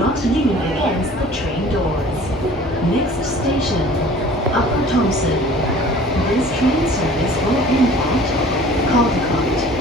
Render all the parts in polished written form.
not lean against the train doors. Next station, Upper Thomson. This train service will end at Caldecott.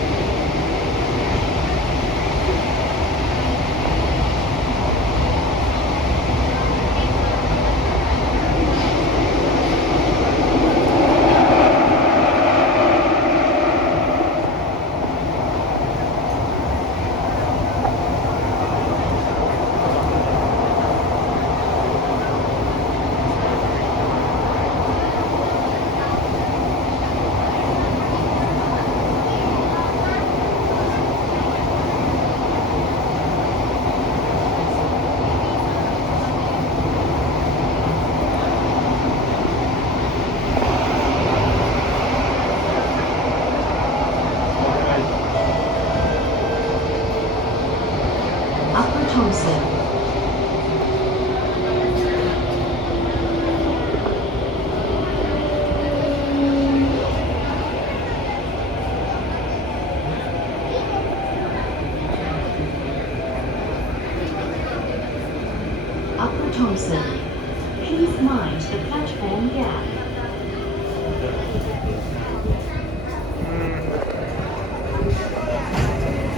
Upper Thomson. Upper Thomson. Please mind the platform gap.